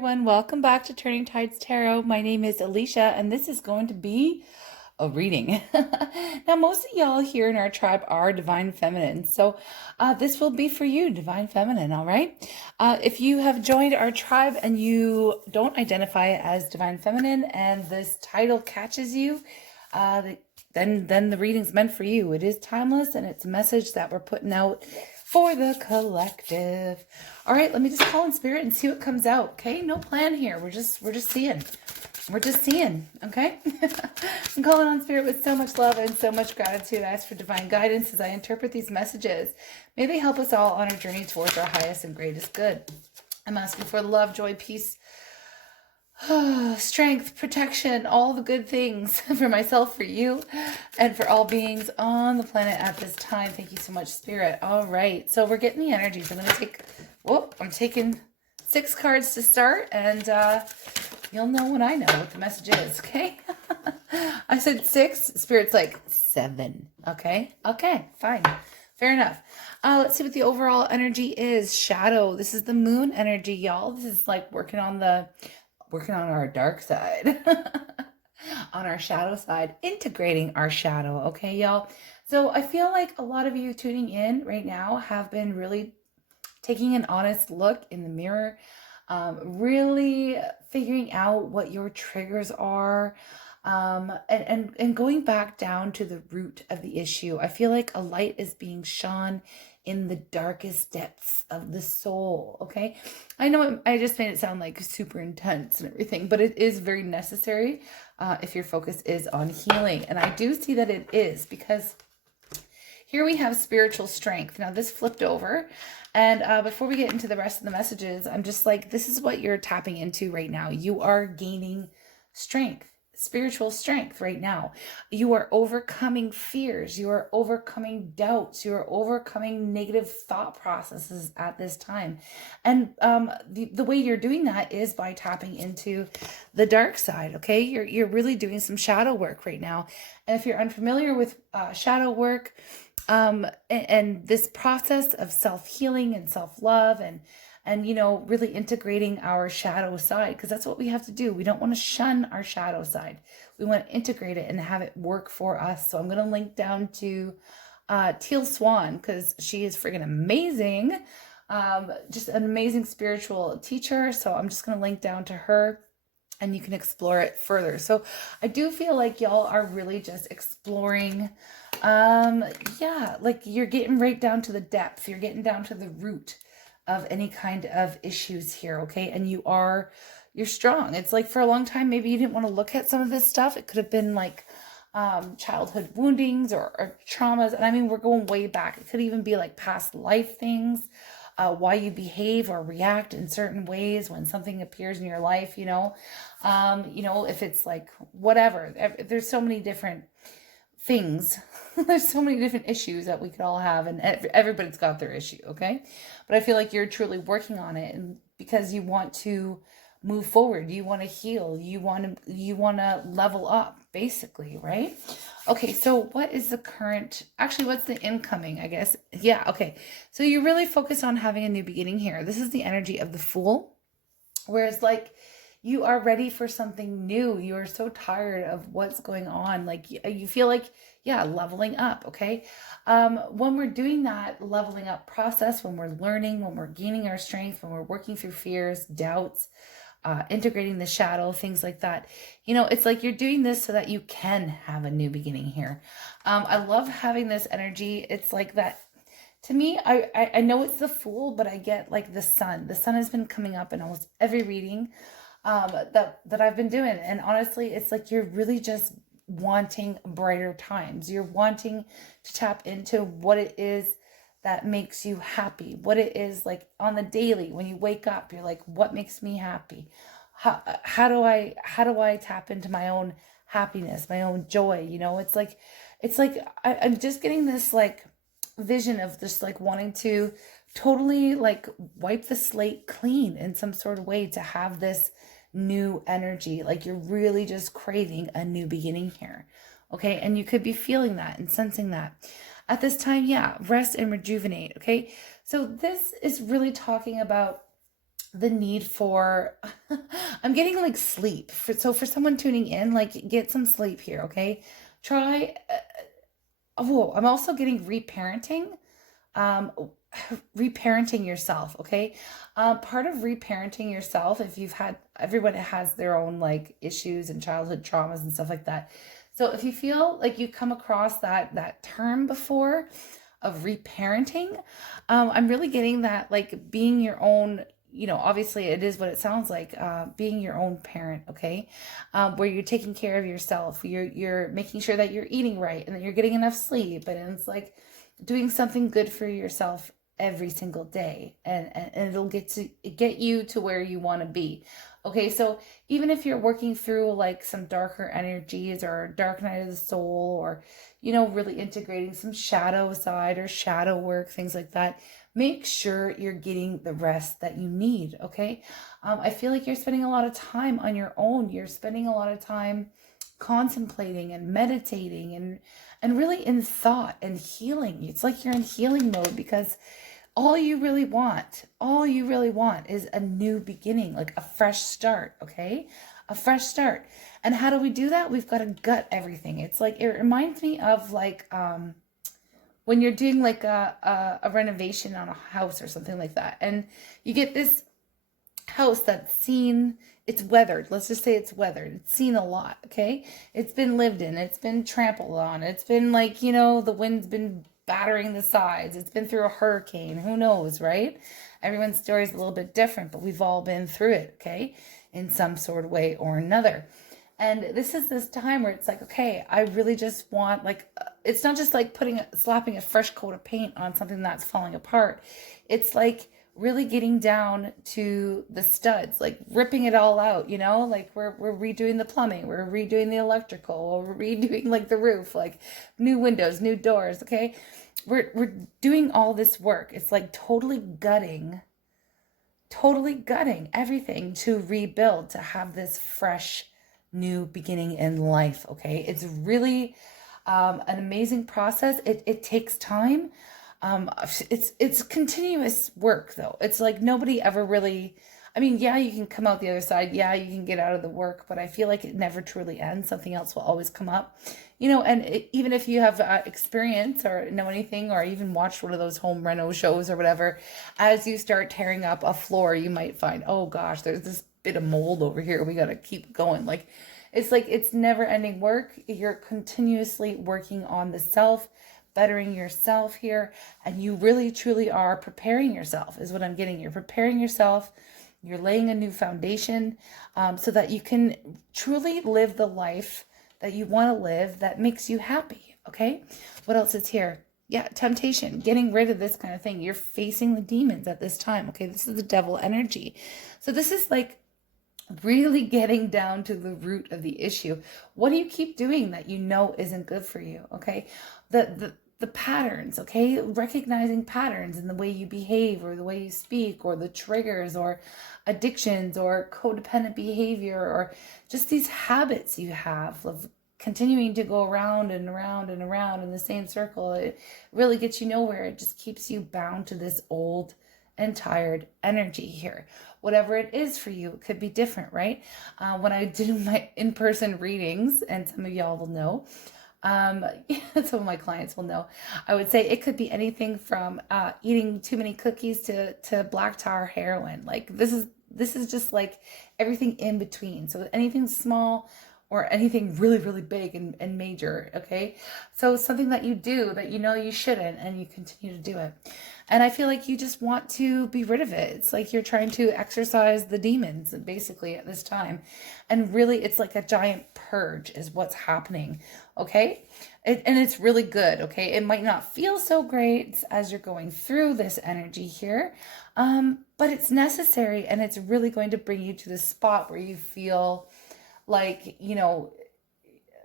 everyone. Welcome back to Turning Tides Tarot. My name is Alishia, and this is going to be a reading. Now, most of y'all here in our tribe are Divine Feminine, so this will be for you, Divine Feminine, all right? If you have joined our tribe and you don't identify as Divine Feminine and this title catches you, then the reading's meant for you. It is timeless, and it's a message that we're putting out for the collective. All right, let me just call in spirit and see what comes out. Okay, no plan here. We're just seeing. We're just seeing. Okay. I'm calling on spirit with so much love and so much gratitude. I ask for divine guidance as I interpret these messages. May they help us all on our journey towards our highest and greatest good. I'm asking for love, joy, peace, strength, protection, all the good things for myself, for you, and for all beings on the planet at this time. Thank you so much, Spirit. All right, so we're getting the energies. I'm taking 6 cards to start, and you'll know when I know what the message is, okay? I said 6, Spirit's like 7, okay? Okay, fine. Fair enough. Let's see what the overall energy is. Shadow. This is the moon energy, y'all. This is like working on our dark side, on our shadow side, integrating our shadow. Okay, y'all. So I feel like a lot of you tuning in right now have been really taking an honest look in the mirror, really figuring out what your triggers are, and going back down to the root of the issue. I feel like a light is being shone in the darkest depths of the soul. Okay, I know I just made it sound like super intense and everything, but it is very necessary if your focus is on healing. And I do see that it is, because here we have spiritual strength. Now this flipped over, and before we get into the rest of the messages, I'm just like, this is what you're tapping into right now. You are gaining strength. Spiritual strength right now. You are overcoming fears. You are overcoming doubts. You are overcoming negative thought processes at this time. And the way you're doing that is by tapping into the dark side. Okay, you're really doing some shadow work right now. And if you're unfamiliar with shadow work, and this process of self-healing and self-love and really integrating our shadow side, because that's what we have to do. We don't want to shun our shadow side. We want to integrate it and have it work for us. So I'm going to link down to Teal Swan, because she is friggin' amazing. Just an amazing spiritual teacher. So I'm just going to link down to her, and you can explore it further. So I do feel like y'all are really just exploring, like you're getting right down to the depth. You're getting down to the root of any kind of issues here, okay? And you're strong. It's like, for a long time, maybe you didn't want to look at some of this stuff. It could have been like childhood woundings or traumas. And I mean, we're going way back. It could even be like past life things, why you behave or react in certain ways when something appears in your life, if it's like whatever. There's so many different things. There's so many different issues that we could all have, and everybody's got their issue, okay? But I feel like you're truly working on it, and because you want to move forward, you want to heal, you want to level up, basically, right? Okay, so what is the current, actually, what's the incoming, I guess? Yeah, okay. So you really focus on having a new beginning here. This is the energy of the Fool, whereas like you are ready for something new. You are so tired of what's going on. Like you feel like, yeah, leveling up. Okay. When we're doing that leveling up process, when we're learning, when we're gaining our strength, when we're working through fears, doubts, integrating the shadow, things like that, it's like you're doing this so that you can have a new beginning here. I love having this energy. It's like that. To me, I know it's the Fool, but I get like the sun. The sun has been coming up in almost every reading that I've been doing. And honestly, it's like you're really just wanting brighter times. You're wanting to tap into what it is that makes you happy, what it is like on the daily. When you wake up, you're like, what makes me happy? How do I tap into my own happiness, my own joy? It's like I'm just getting this like vision of just like wanting to totally like wipe the slate clean in some sort of way, to have this new energy. Like you're really just craving a new beginning here. Okay. And you could be feeling that and sensing that at this time. Yeah. Rest and rejuvenate. Okay. So this is really talking about the need for, I'm getting like sleep. So for someone tuning in, like get some sleep here, okay? Try, oh, I'm also getting reparenting. Um, reparenting yourself, okay? Part of reparenting yourself, if you've had, everyone has their own like issues and childhood traumas and stuff like that. So if you feel like you come across that term before of reparenting, I'm really getting that like being your own, obviously it is what it sounds like, being your own parent, okay? Where you're taking care of yourself, you're making sure that you're eating right and that you're getting enough sleep, and it's like doing something good for yourself every single day, and it'll get you to where you want to be. Okay, so even if you're working through like some darker energies or dark night of the soul, or really integrating some shadow side or shadow work, things like that, make sure you're getting the rest that you need. Okay, I feel like you're spending a lot of time on your own. You're spending a lot of time contemplating and meditating and really in thought and healing. It's like you're in healing mode, because all you really want is a new beginning, like a fresh start, okay? A fresh start. And how do we do that? We've got to gut everything. It's like, it reminds me of like when you're doing like a renovation on a house or something like that, and you get this house that's seen, it's weathered. Let's just say it's weathered. It's seen a lot, okay? It's been lived in. It's been trampled on. It's been like, the wind's been battering the sides. It's been through a hurricane. Who knows, right? Everyone's story is a little bit different, but we've all been through it, okay? In some sort of way or another. And this is this time where it's like, okay, I really just want, like, it's not just like slapping a fresh coat of paint on something that's falling apart. It's like really getting down to the studs, like ripping it all out, like we're redoing the plumbing, we're redoing the electrical, we're redoing like the roof, like new windows, new doors, okay? We're doing all this work. It's like totally gutting everything to rebuild, to have this fresh new beginning in life, okay? It's really an amazing process. It takes time. It's continuous work though. It's like nobody ever really, yeah, you can come out the other side. Yeah, you can get out of the work, but I feel like it never truly ends. Something else will always come up, and even if you have experience or know anything, or even watched one of those home reno shows or whatever, as you start tearing up a floor, you might find, oh gosh, there's this bit of mold over here. We got to keep going. Like it's never ending work. You're continuously working on the self, bettering yourself here, and you really truly are preparing yourself, is what I'm getting. You're preparing yourself, you're laying a new foundation, so that you can truly live the life that you want to live, that makes you happy. Okay, what else is here? Yeah, temptation, getting rid of this kind of thing. You're facing the demons at this time. Okay, this is the devil energy. So this is like really getting down to the root of the issue. What do you keep doing that isn't good for you? Okay, the patterns, okay? Recognizing patterns in the way you behave, or the way you speak, or the triggers, or addictions, or codependent behavior, or just these habits you have of continuing to go around and around and around in the same circle. It really gets you nowhere. It just keeps you bound to this old and tired energy here. Whatever it is for you, it could be different, right? When I do my in-person readings, and some of y'all will know, some of my clients will know, I would say it could be anything from eating too many cookies to black tar heroin. Like this is just like everything in between. So anything small or anything really, really big and major, okay? So something that you do that you shouldn't, and you continue to do it. And I feel like you just want to be rid of it. It's like you're trying to exorcise the demons, basically, at this time. And really, it's like a giant purge is what's happening, okay? And it's really good, okay? It might not feel so great as you're going through this energy here, but it's necessary, and it's really going to bring you to the spot where you feel like,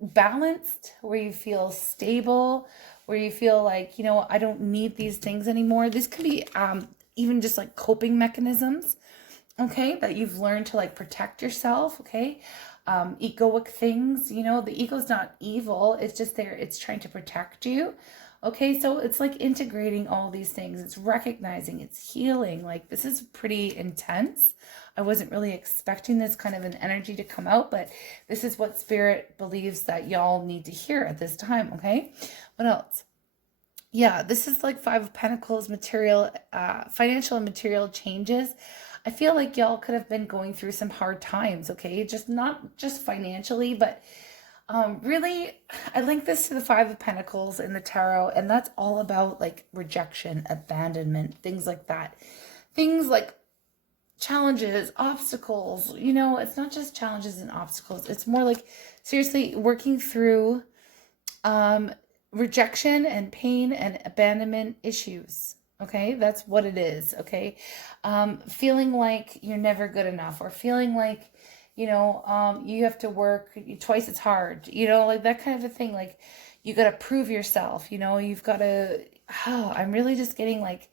balanced, where you feel stable, where you feel like, I don't need these things anymore. This could be even just like coping mechanisms, okay, that you've learned to like protect yourself, okay? Egoic things, the ego's not evil. It's just there. It's trying to protect you, Okay, so it's like integrating all these things. It's recognizing, it's healing. Like this is pretty intense. I wasn't really expecting this kind of an energy to come out, but this is what Spirit believes that y'all need to hear at this time, okay? What else? Yeah, this is like Five of Pentacles, material, financial and material changes. I feel like y'all could have been going through some hard times, okay? Just not just financially, but really, I link this to the Five of Pentacles in the tarot, and that's all about like rejection, abandonment, things like that. Things like challenges, obstacles, you know, it's not just challenges and obstacles. It's more like seriously working through rejection and pain and abandonment issues. Okay, that's what it is. Okay, feeling like you're never good enough, or feeling like, you know, you have to work twice as hard, you know, like that kind of a thing. Like you got to prove yourself, you know, you've got to, oh, I'm really just getting like,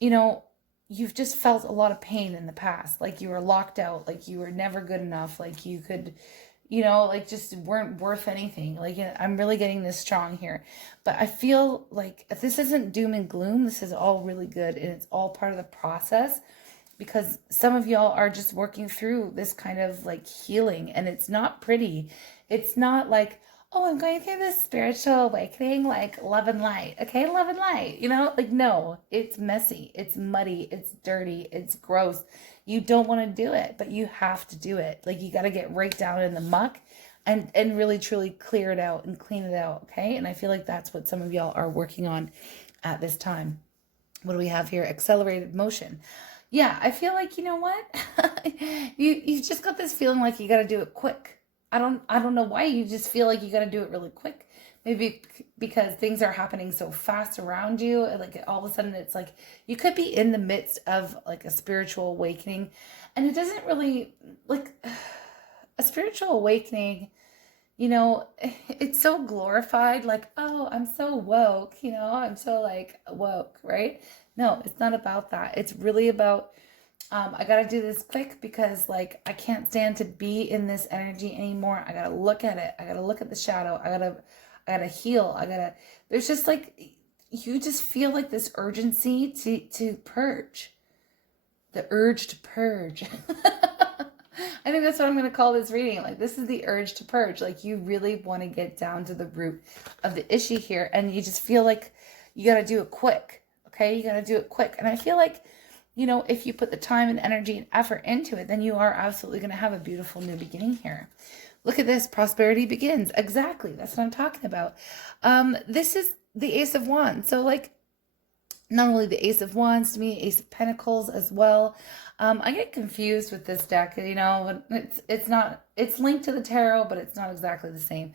you know, you've just felt a lot of pain in the past. Like you were locked out, like you were never good enough, like you could, you know, like just weren't worth anything. Like I'm really getting this strong here. But I feel like if this isn't doom and gloom, this is all really good, and it's all part of the process, because some of y'all are just working through this kind of like healing, and it's not pretty. It's not like, oh, I'm going through this spiritual awakening, like love and light. Okay, love and light, you know, like no, it's messy, it's muddy, it's dirty, it's gross. You don't want to do it, but you have to do it. Like you got to get right down in the muck and really truly clear it out and clean it out. Okay, and I feel like that's what some of y'all are working on at this time. What do we have here? Accelerated motion. Yeah, I feel like, you know what? You've just got this feeling like you got to do it quick. I don't know why you just feel like you got to do it really quick. Maybe because things are happening so fast around you, like all of a sudden it's like you could be in the midst of like a spiritual awakening, and it doesn't really like a spiritual awakening, you know, it's so glorified, like, oh, I'm so woke, you know, I'm so like woke, right? No, it's not about that. It's really about I gotta do this quick because like I can't stand to be in this energy anymore. I gotta look at it. I gotta look at the shadow. I gotta heal. There's just like, you just feel like this urgency to purge. The urge to purge. I think that's what I'm going to call this reading. Like, this is the urge to purge. Like, you really want to get down to the root of the issue here. And you just feel like you got to do it quick. Okay? You got to do it quick. And I feel like, you know, if you put the time and energy and effort into it, then you are absolutely going to have a beautiful new beginning here. Look at this. Prosperity begins. Exactly. That's what I'm talking about. This is the Ace of Wands. So, like, not only the Ace of Wands, to me, Ace of Pentacles as well. I get confused with this deck, you know, it's linked to the tarot, but it's not exactly the same.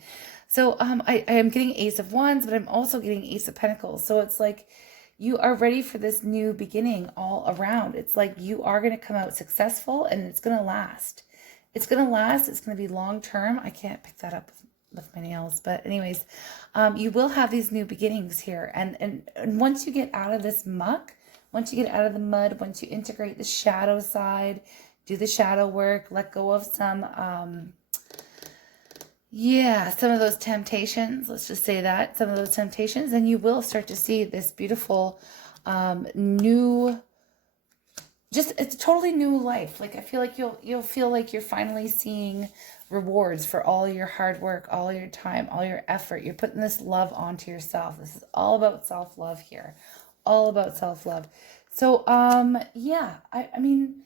So I am getting Ace of Wands, but I'm also getting Ace of Pentacles. So it's like you are ready for this new beginning all around. It's like you are going to come out successful, and it's going to last. It's going to last. It's going to be long term. I can't pick that up with my nails, but anyways, you will have these new beginnings here, and once you get out of this muck, once you get out of the mud, once you integrate the shadow side, do the shadow work, let go of some of those temptations, let's just say that, some of those temptations, then you will start to see this beautiful new, just it's a totally new life. Like I feel like you'll feel like you're finally seeing rewards for all your hard work, all your time, all your effort. You're putting this love onto yourself. This is all about self-love here. All about self-love. So yeah, I mean,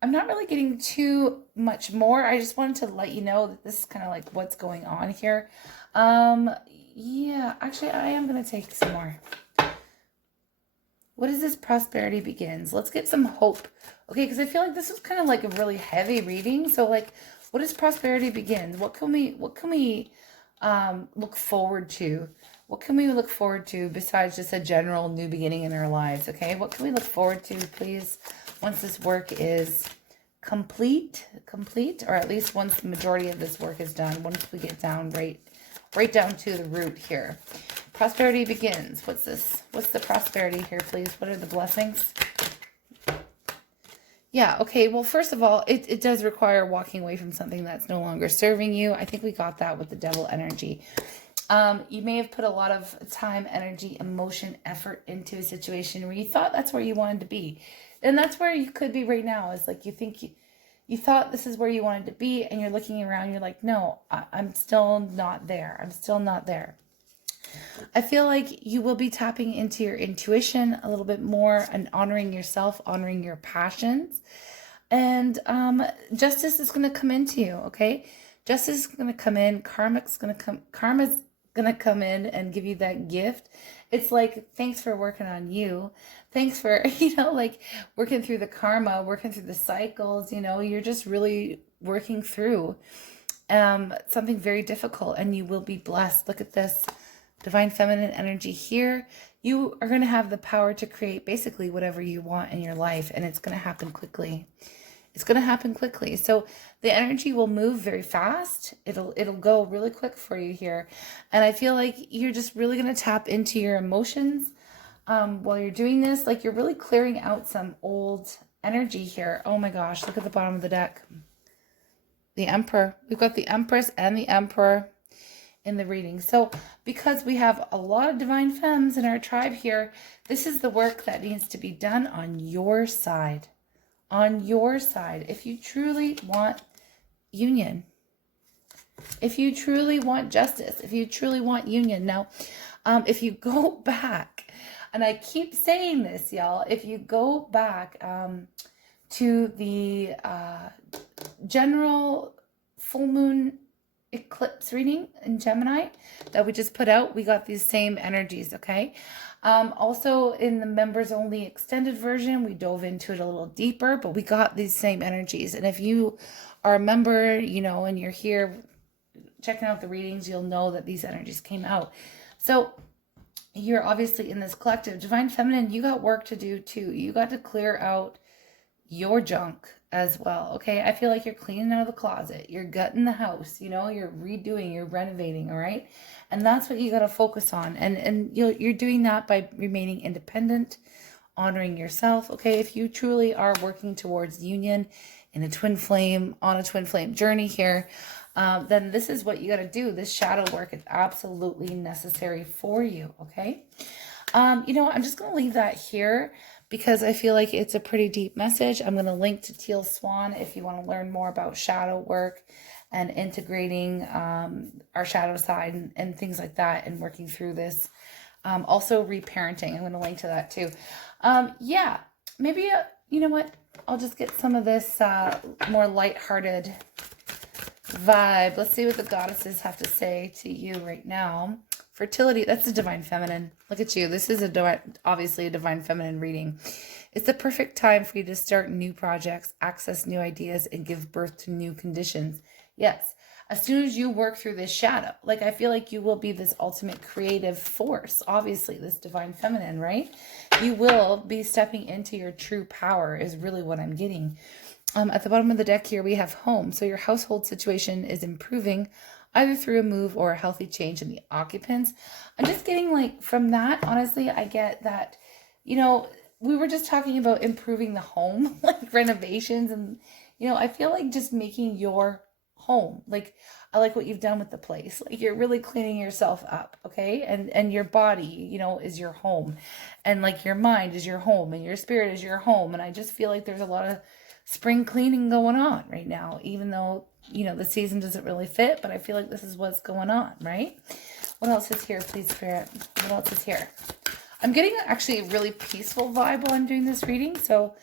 I'm not really getting too much more. I just wanted to let you know that this is kind of like what's going on here. Yeah, actually I am going to take some more. What is this? Prosperity begins. Let's get some hope. Okay, because I feel like this was kind of like a really heavy reading. So like, what is prosperity begins? What can we look forward to? What can we look forward to besides just a general new beginning in our lives? Okay, what can we look forward to, please, once this work is complete, or at least once the majority of this work is done, once we get down right down to the root here. Prosperity begins. What's this? What's the prosperity here, please? What are the blessings? Yeah, okay. Well, first of all, it does require walking away from something that's no longer serving you. I think we got that with the devil energy. You may have put a lot of time, energy, emotion, effort into a situation where you thought that's where you wanted to be. And that's where you could be right now. Is like you think you thought this is where you wanted to be, and you're looking around, you're like, no, I'm still not there. I'm still not there. I feel like you will be tapping into your intuition a little bit more and honoring yourself, honoring your passions. And justice is going to come into you, okay? Justice is going to come in. Karma's going to come in and give you that gift. It's like, thanks for working on you. Thanks for, like working through the karma, working through the cycles, you're just really working through something very difficult, and you will be blessed. Look at this divine feminine energy here. You are going to have the power to create basically whatever you want in your life, and it's going to happen quickly. It's going to happen quickly. So the energy will move very fast. It'll go really quick for you here. And I feel like you're just really going to tap into your emotions while you're doing this. Like you're really clearing out some old energy here. Oh my gosh, look at the bottom of the deck. The Emperor. We've got the Empress and the Emperor in the reading. So because we have a lot of divine femmes in our tribe here, this is the work that needs to be done on your side. On your side. If you truly want union, if you truly want justice, if you truly want union. Now, if you go back, and I keep saying this, y'all, if you go back to the general full moon eclipse reading in Gemini that we just put out, we got these same energies, okay? Also in the members only extended version, we dove into it a little deeper, but we got these same energies. And if you are a member, and you're here checking out the readings, you'll know that these energies came out. So you're obviously in this collective. Divine Feminine, you got work to do too. You got to clear out your junk as well, okay? I feel like you're cleaning out of the closet. You're gutting the house, you're redoing, you're renovating, all right? And that's what you got to focus on. And you're doing that by remaining independent, honoring yourself, okay? If you truly are working towards union in a twin flame, on a twin flame journey here, then this is what you got to do. This shadow work is absolutely necessary for you, okay? I'm just going to leave that here because I feel like it's a pretty deep message. I'm going to link to Teal Swan if you want to learn more about shadow work and integrating our shadow side and things like that and working through this. Also reparenting. I'm going to link to that too. Yeah, maybe, you know what? I'll just get some of this more lighthearted vibe. Let's see what the goddesses have to say to you right now. Fertility, that's the divine feminine. Look at you. This is obviously a divine feminine reading. It's the perfect time for you to start new projects, access new ideas, and give birth to new conditions. Yes, as soon as you work through this shadow, like I feel like you will be this ultimate creative force. Obviously, this divine feminine, right? You will be stepping into your true power is really what I'm getting. At the bottom of the deck here, we have home. So your household situation is improving either through a move or a healthy change in the occupants. I'm just getting like from that, honestly, I get that, we were just talking about improving the home, like renovations. And, I feel like just making your home, like I like what you've done with the place. Like you're really cleaning yourself up, okay? And your body, is your home. And like your mind is your home and your spirit is your home. And I just feel like there's a lot of spring cleaning going on right now, even though the season doesn't really fit, but I feel like this is what's going on, right? What else is here, please, Spirit? What else is here? I'm getting actually a really peaceful vibe while I'm doing this reading, so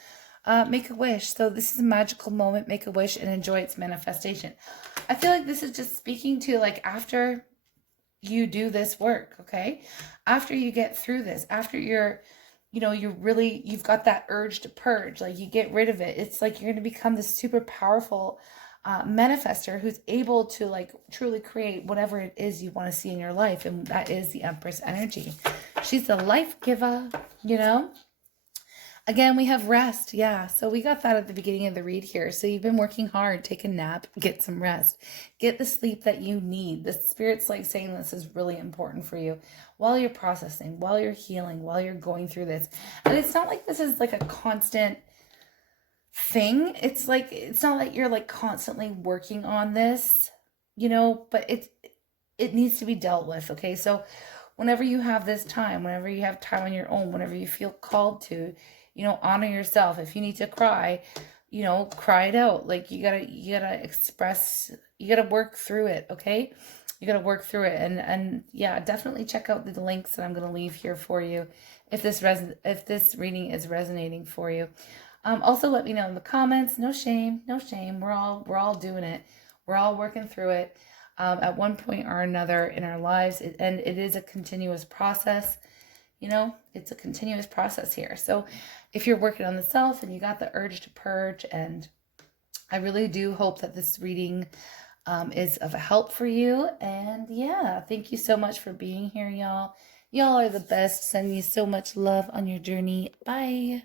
make a wish. So this is a magical moment. Make a wish and enjoy its manifestation. I feel like this is just speaking to like after you do this work, okay? After you get through this, after you've got that urge to purge, like you get rid of it. It's like you're going to become this super powerful manifester who's able to like truly create whatever it is you want to see in your life. And that is the Empress energy. She's the life giver, Again, we have rest. Yeah. So we got that at the beginning of the read here. So you've been working hard, take a nap, get some rest, get the sleep that you need. The Spirit's like saying this is really important for you while you're processing, while you're healing, while you're going through this. And it's not like this is like a constant thing. It's like, it's not like you're like constantly working on this, but it needs to be dealt with. Okay, so whenever you have this time, whenever you have time on your own, whenever you feel called to, honor yourself. If you need to cry, cry it out. Like you gotta express, you gotta work through it. Okay, you gotta work through it. And yeah, definitely check out the links that I'm gonna leave here for you if this reading is resonating for you. Also let me know in the comments. No shame, no shame. We're all doing it. We're all working through it at one point or another in our lives, and it is a continuous process. It's a continuous process here. So if you're working on the self and you got the urge to purge, and I really do hope that this reading is of help for you. And yeah, thank you so much for being here, y'all. Y'all are the best. Sending you so much love on your journey. Bye.